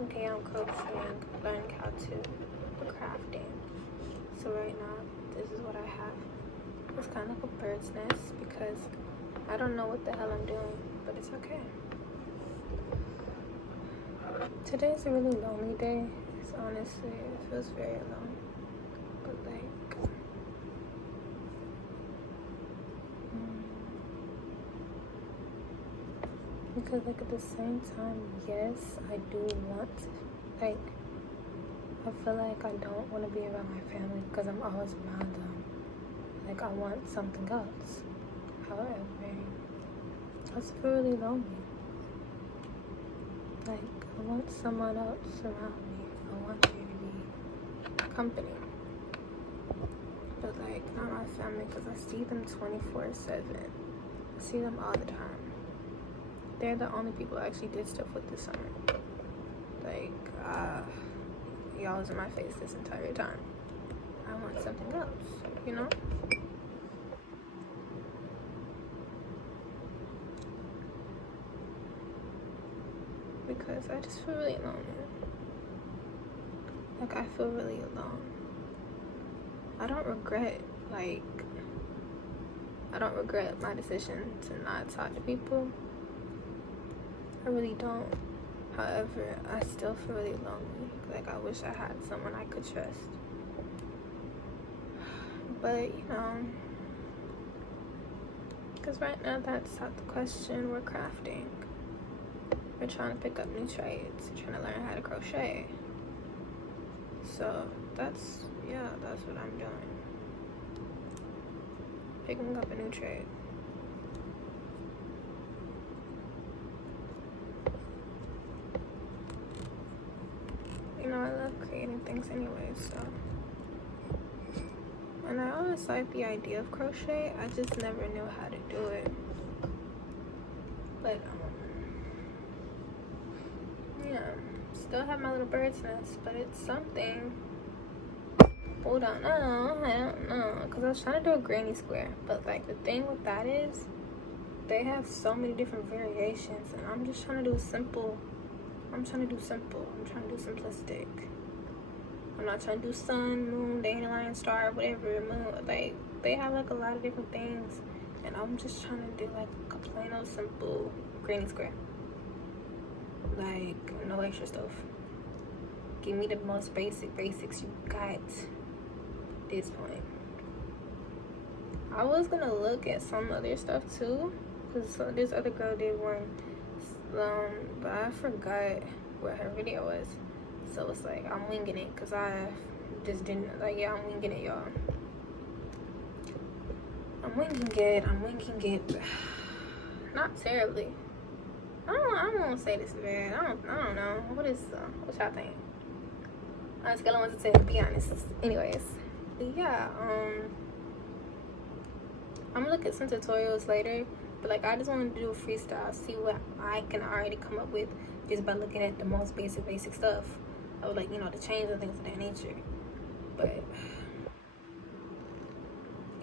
Okay, I'm crocheting, learning how to do crafting. So right now, this is what I have. It's kind of like a bird's nest because I don't know what the hell I'm doing, but it's okay. Today's a really lonely day. It's honestly, it feels very alone. But like, because like at the same time, yes, I do want to, like, I feel like I don't want to be around my family because I'm always around them. Like, I want something else. However, I just feel really lonely. Like, I want someone else around me. I want there to be company. But like, not my family because I see them 24/7. I see them all the time. They're the only people I actually did stuff with this summer. Like, y'all was in my face this entire time. I want something else, you know? Because I just feel really lonely. Like, I feel really alone. I don't regret my decision to not talk to people. I really don't. However, I still feel really lonely. Like, I wish I had someone I could trust. But, you know, because right now that's not the question. We're crafting. We're trying to pick up new trades. We're trying to learn how to crochet. So, that's what I'm doing. Picking up a new trade. You know, I love creating things anyway, so. And I always liked the idea of crochet. I just never knew how to do it. But, yeah. Still have my little bird's nest, but it's something. Hold on, I don't know. Because I was trying to do a granny square. But, like, the thing with that is, they have so many different variations. And I'm just trying to do simple. I'm trying to do simplistic. I'm not trying to do sun, moon, dandelion, star, whatever, moon. Like, they have, like, a lot of different things. And I'm just trying to do, like, a plain old simple granny square. Like, no extra stuff. Give me the most basics you got at this point. I was gonna look at some other stuff, too. Because this other girl did one. But I forgot what her video was. So it's like, I'm winging it because I just didn't, like, yeah, I'm winging it, y'all. I'm winging it. Not terribly. I don't want to say this is bad. I don't know. What y'all think? On a scale of 1 to 10, be honest. Anyways. But yeah, I'm gonna look at some tutorials later. But like, I just wanted to do a freestyle, see what I can already come up with just by looking at the most basic stuff. I would like, you know, the chains and things of that nature. But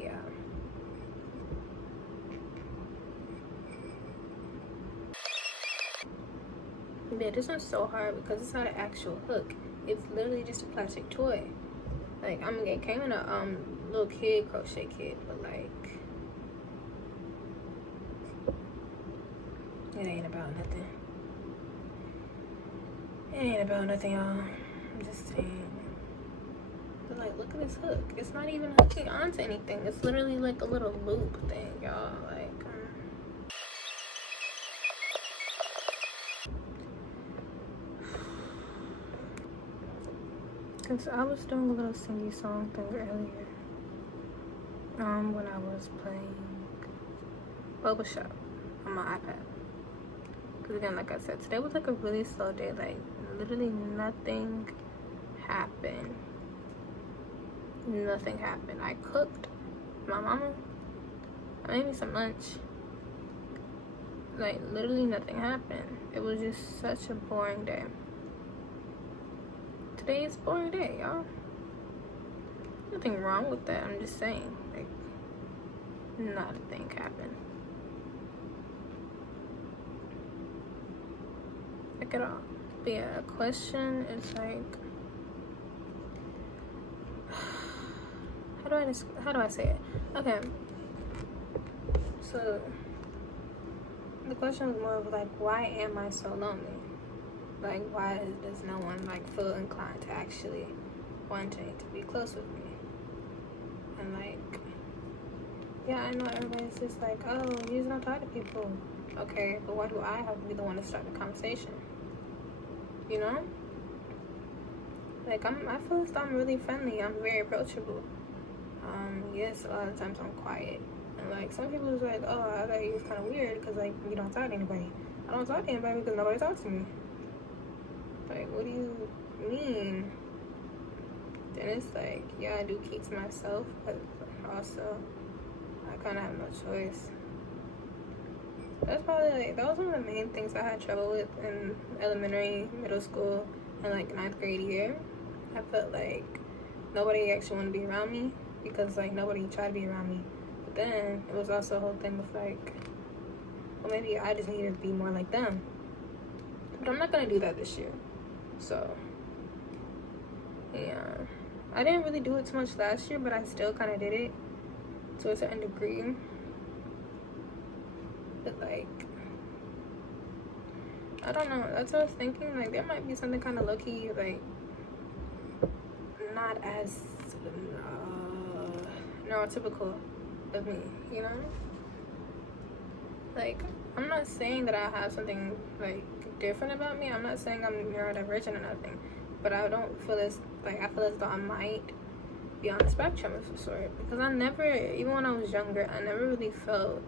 yeah. Yeah, this one's so hard because it's not an actual hook. It's literally just a plastic toy. Like, I mean, it came in a little kid crochet kit, but like, it ain't about nothing. It ain't about nothing, y'all. I'm just saying. But like, look at this hook. It's not even hooking onto anything. It's literally like a little loop thing, y'all. Like, cause I was doing a little singy song thing earlier. When I was playing Bubble Shop on my iPad. Cause again, like I said, today was like a really slow day. Like, literally nothing happened. I cooked my mama. I made me some lunch. Like, literally nothing happened. It was just such a boring day. Today is a boring day, y'all. Nothing wrong with that. I'm just saying, like, not a thing happened. Like, at all. But yeah, a question is like, how do I say it? Okay, so the question was more of like, why am I so lonely? Like, why does no one like feel inclined to actually wanting to be close with me? And like, yeah, I know everybody's just like, oh, you just don't talk to people. Okay, but why do I have to be the one to start the conversation? You know? Like, I feel as though I'm really friendly. I'm very approachable. Yes, a lot of times I'm quiet. And like, some people is like, oh, I thought you was kind of weird because like you don't talk to anybody. I don't talk to anybody because nobody talks to me. Like, what do you mean? Then it's like, yeah, I do keep to myself, but also I kind of have no choice. That's probably like, that was one of the main things I had trouble with in elementary, middle school, and like 9th grade year. I felt like nobody actually wanted to be around me because like nobody tried to be around me. But then it was also a whole thing with like, well, maybe I just need to be more like them. But I'm not gonna do that this year. So yeah, I didn't really do it too much last year, but I still kind of did it to a certain degree. But like, I don't know, that's what I was thinking. Like, there might be something kind of low-key, like, not as neurotypical of me, you know? Like, I'm not saying that I have something like different about me. I'm not saying I'm neurodivergent or nothing, but I don't feel as like, I feel as though I might be on the spectrum of some sort, because I never, even when I was younger, I never really felt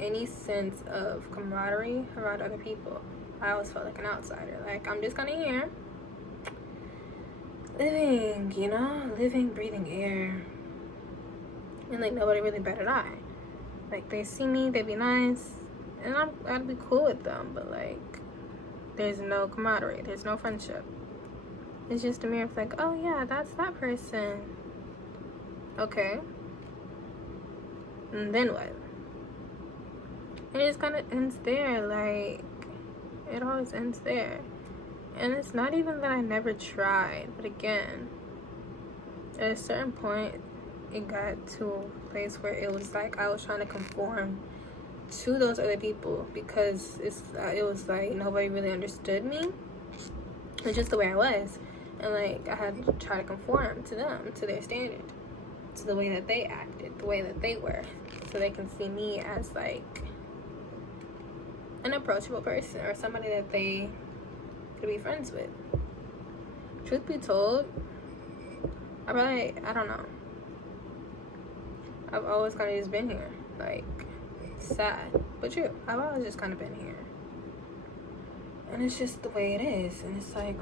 any sense of camaraderie around other people. I always felt like an outsider. Like, I'm just kind of here living, you know, living, breathing air, and like nobody really batted an eye. Like, they see me, they be nice, and I'd be cool with them, but like, there's no camaraderie, there's no friendship. It's just a mere of like, oh yeah, that's that person. Okay. And then what? And it just kind of ends there. Like, it always ends there. And it's not even that I never tried, but again, at a certain point, it got to a place where it was like I was trying to conform to those other people because it was like nobody really understood me. It's just the way I was. And like, I had to try to conform to them, to their standard, to the way that they acted, the way that they were, so they can see me as like an approachable person or somebody that they could be friends with. Truth be told, I don't know. I've always kind of just been here. Like, sad, but true. I've always just kind of been here. And it's just the way it is. And it's like,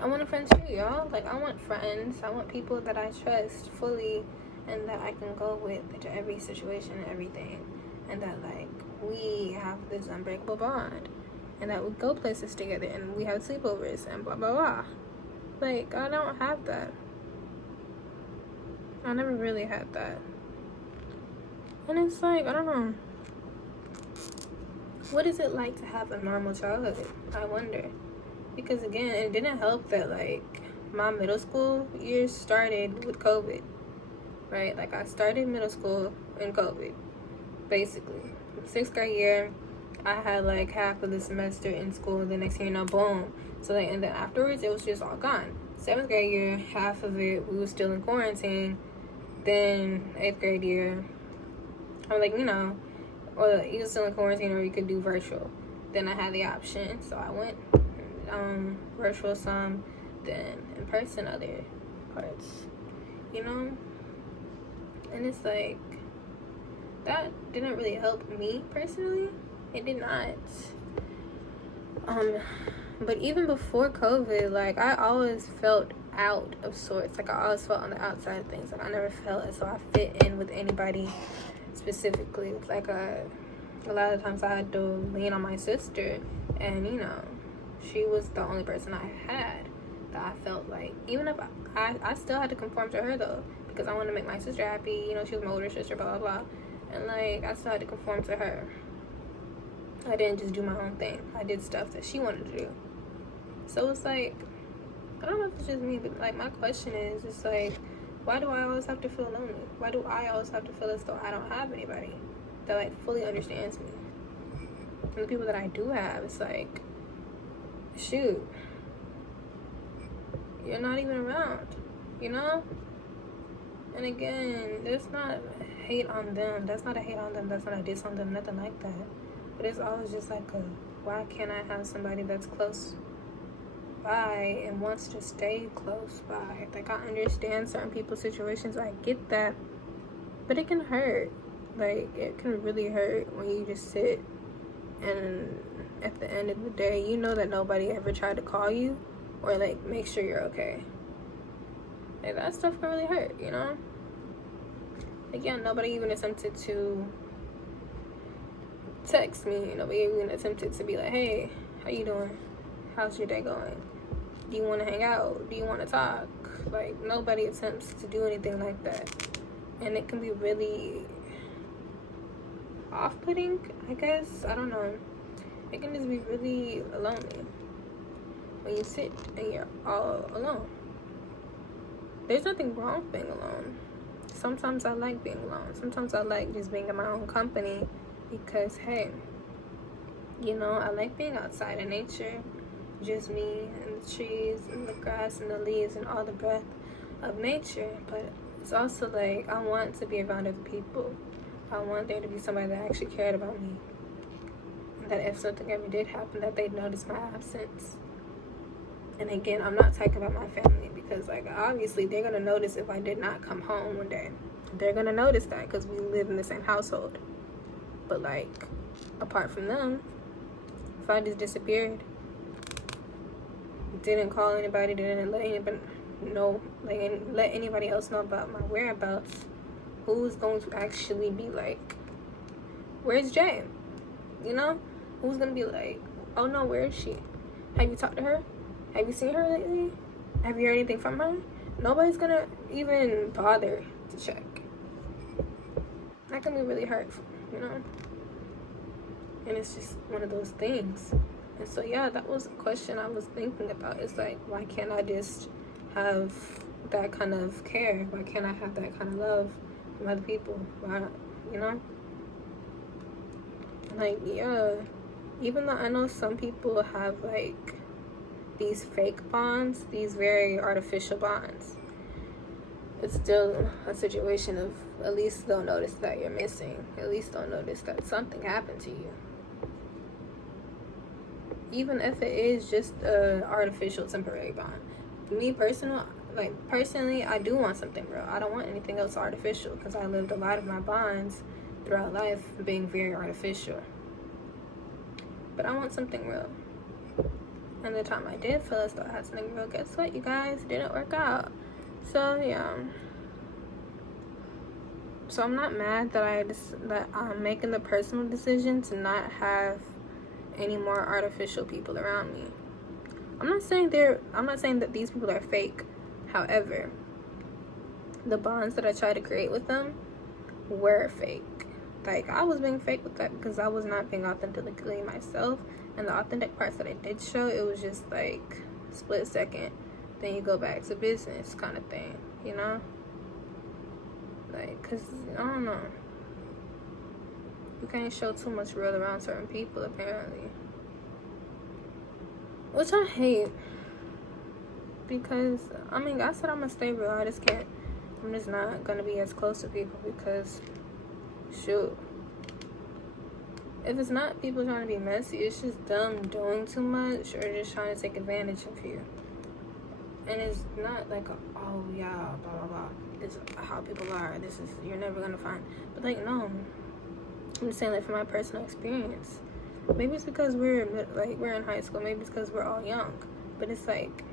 I want a friend too, y'all. Like, I want friends. I want people that I trust fully and that I can go with into every situation and everything. And that, like, we have this unbreakable bond. And that we go places together and we have sleepovers and blah, blah, blah. Like, I don't have that. I never really had that. And it's like, I don't know. What is it like to have a normal childhood? I wonder. Because again, it didn't help that like my middle school years started with COVID, right? Like, I started middle school in COVID, basically. 6th grade year, I had like half of the semester in school. The next thing you know, boom. So like, and then afterwards, it was just all gone. 7th grade year, half of it, we were still in quarantine. Then 8th grade year, I'm like, you know, or you was still in quarantine or you could do virtual. Then I had the option, so I went virtual some, then in person other parts, you know. And it's like, that didn't really help me personally. It did not. But even before COVID, like, I always felt out of sorts. Like, I always felt on the outside of things. Like, I never felt as though I fit in with anybody specifically. Like, a lot of times I had to lean on my sister, and you know, she was the only person I had that I felt like, even if I still had to conform to her though, because I wanted to make my sister happy. You know, she was my older sister, blah blah blah, and like, I still had to conform to her. I didn't just do my own thing. I did stuff that she wanted to do. So it's like, I don't know if it's just me, but like my question is, it's like, why do I always have to feel lonely? Why do I always have to feel as though I don't have anybody that like fully understands me? And the people that I do have, it's like, shoot, you're not even around, you know? And again, there's not hate on them. That's not a hate on them. That's not a diss on them. Nothing like that. But it's always just like a, why can't I have somebody that's close by and wants to stay close by? Like, I understand certain people's situations. I get that. But it can hurt. Like, it can really hurt when you just sit and at the end of the day, you know that nobody ever tried to call you or, like, make sure you're okay. Like, that stuff can really hurt, you know? Again, nobody even attempted to text me. Nobody even attempted to be like, hey, how you doing? How's your day going? Do you want to hang out? Do you want to talk? Like, nobody attempts to do anything like that. And it can be really off-putting, I guess. I don't know. It can just be really lonely when you sit and you're all alone. There's nothing wrong with being alone. Sometimes I like being alone. Sometimes I like just being in my own company because, hey, you know, I like being outside in nature. Just me and the trees and the grass and the leaves and all the breath of nature. But it's also like I want to be around other people. I want there to be somebody that actually cared about me. And that if something ever did happen, that they'd notice my absence. And again, I'm not talking about my family because, like, obviously they're going to notice if I did not come home one day. They're going to notice that because we live in the same household. But, like, apart from them, if I just disappeared, didn't call anybody, didn't let anybody know, like, let anybody else know about my whereabouts, who's going to actually be like, where's Jay? You know? Who's going to be like, oh no, where is she? Have you talked to her? Have you seen her lately? Have you heard anything from her? Nobody's gonna even bother to check. That can be really hurtful, you know? And it's just one of those things. And so, yeah, that was a question I was thinking about. It's like, why can't I just have that kind of care? Why can't I have that kind of love from other people? Why, you know? Like, yeah, even though I know some people have, like, these fake bonds, these very artificial bonds, it's still a situation of at least they'll notice that you're missing. At least they'll notice that something happened to you. Even if it is just an artificial temporary bond. Me personally, I do want something real. I don't want anything else artificial because I lived a lot of my bonds throughout life being very artificial. But I want something real. And the time I did feel as though I had something real, guess what, you guys? It didn't work out. So, yeah. So, I'm not mad that I'm making the personal decision to not have any more artificial people around me. I'm not saying that these people are fake. However, the bonds that I tried to create with them were fake. Like, I was being fake with that because I was not being authentically myself. And the authentic parts that I did show, it was just like split second, then you go back to business kind of thing, you know? Like, because, I don't know. You can't show too much real around certain people, apparently. Which I hate. Because, I mean, I said I'm going to stay real. I just can't. I'm just not going to be as close to people because, shoot. If it's not people trying to be messy, it's just them doing too much or just trying to take advantage of you. And it's not like, oh, yeah, blah, blah, blah. This is how people are. This is, you're never going to find. But, like, no. I'm just saying, like, from my personal experience. Maybe it's because we're in high school. Maybe it's because we're all young. But it's like,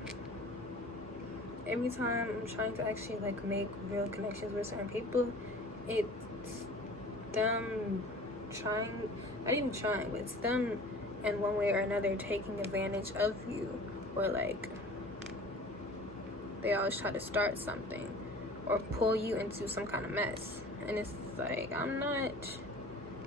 every time I'm trying to actually, like, make real connections with certain people, it's them trying, not even trying, but it's them in one way or another taking advantage of you, or like they always try to start something or pull you into some kind of mess. And it's like, I'm not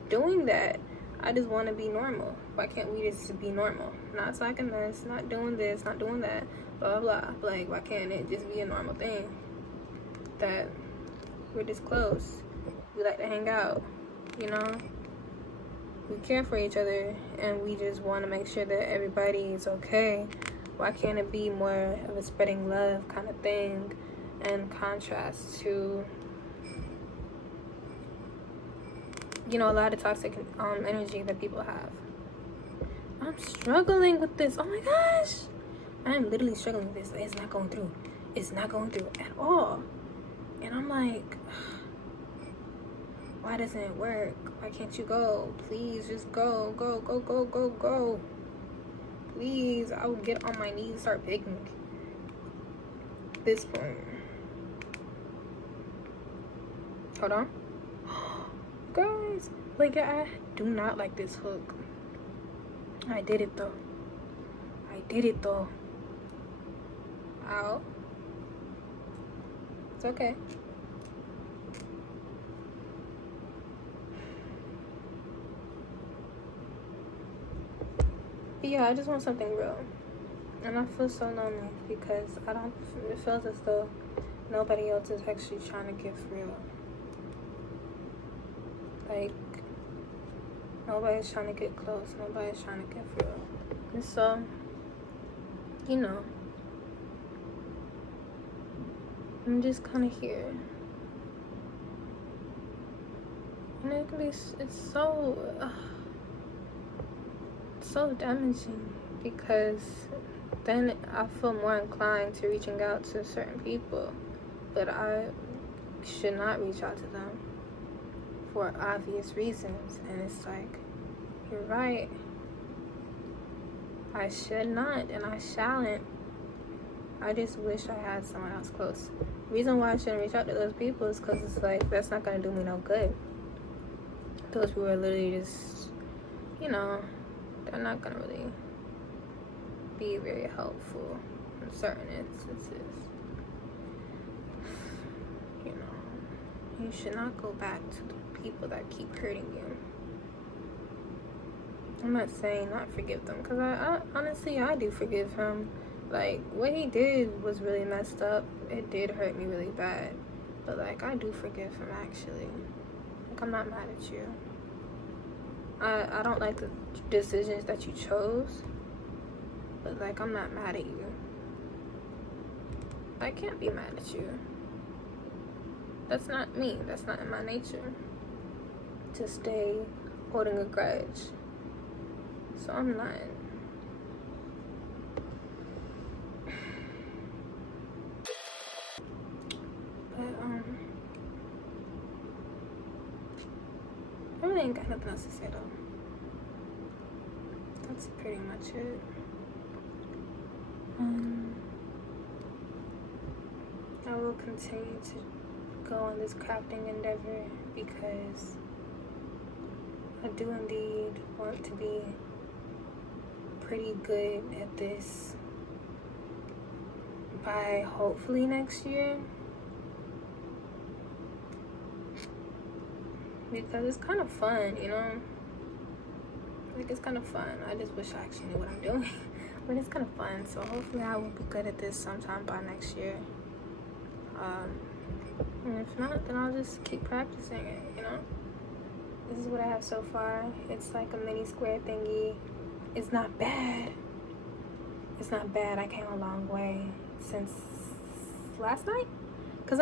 doing that. I just want to be normal. Why can't we just be normal? Not talking this, not doing this, not doing that, blah, blah, blah. Like, why can't it just be a normal thing? That we're just close. We like to hang out, you know? We care for each other, and we just want to make sure that everybody is okay. Why can't it be more of a spreading love kind of thing, in contrast to, you know, a lot of toxic energy that people have? I'm struggling with this. Oh my gosh. I'm literally struggling with this. It's not going through. It's not going through at all. And I'm like, why doesn't it work? Why can't you go? Please just go. Go, go, go, go, go. Please, I will get on my knees and start begging. This point. Hold on. Guys, like, I do not like this hook. I did it though. I did it though. Ow. It's okay. But yeah, I just want something real. And I feel so lonely because it feels as though nobody else is actually trying to give real. Like, nobody's trying to get close. Nobody's trying to get real. And so, you know, I'm just kind of here. And it's so damaging because then I feel more inclined to reaching out to certain people, but I should not reach out to them for obvious reasons. And it's like, you're right, I should not and I shalln't. I just wish I had someone else close. The reason why I shouldn't reach out to those people is because it's like, that's not going to do me no good. Those people are literally just, you know, they're not going to really be very helpful in certain instances. You know, you should not go back to the people that keep hurting you. I'm not saying not forgive them, because I honestly, I do forgive him. Like, what he did was really messed up. It did hurt me really bad. But, like, I do forgive him, actually. Like, I'm not mad at you. I don't like the decisions that you chose. But, like, I'm not mad at you. I can't be mad at you. That's not me. That's not in my nature. To stay holding a grudge. So, I'm not. I really ain't got nothing else to say though. That's pretty much it. I will continue to go on this crafting endeavor because I do indeed want to be pretty good at this by hopefully next year. Because it's kind of fun, you know? Like, it's kind of fun. I just wish I actually knew what I'm doing. But it's kind of fun. So hopefully I will be good at this sometime by next year. And if not, then I'll just keep practicing it, you know? This is what I have so far. It's like a mini square thingy. It's not bad. It's not bad. I came a long way since last night. Because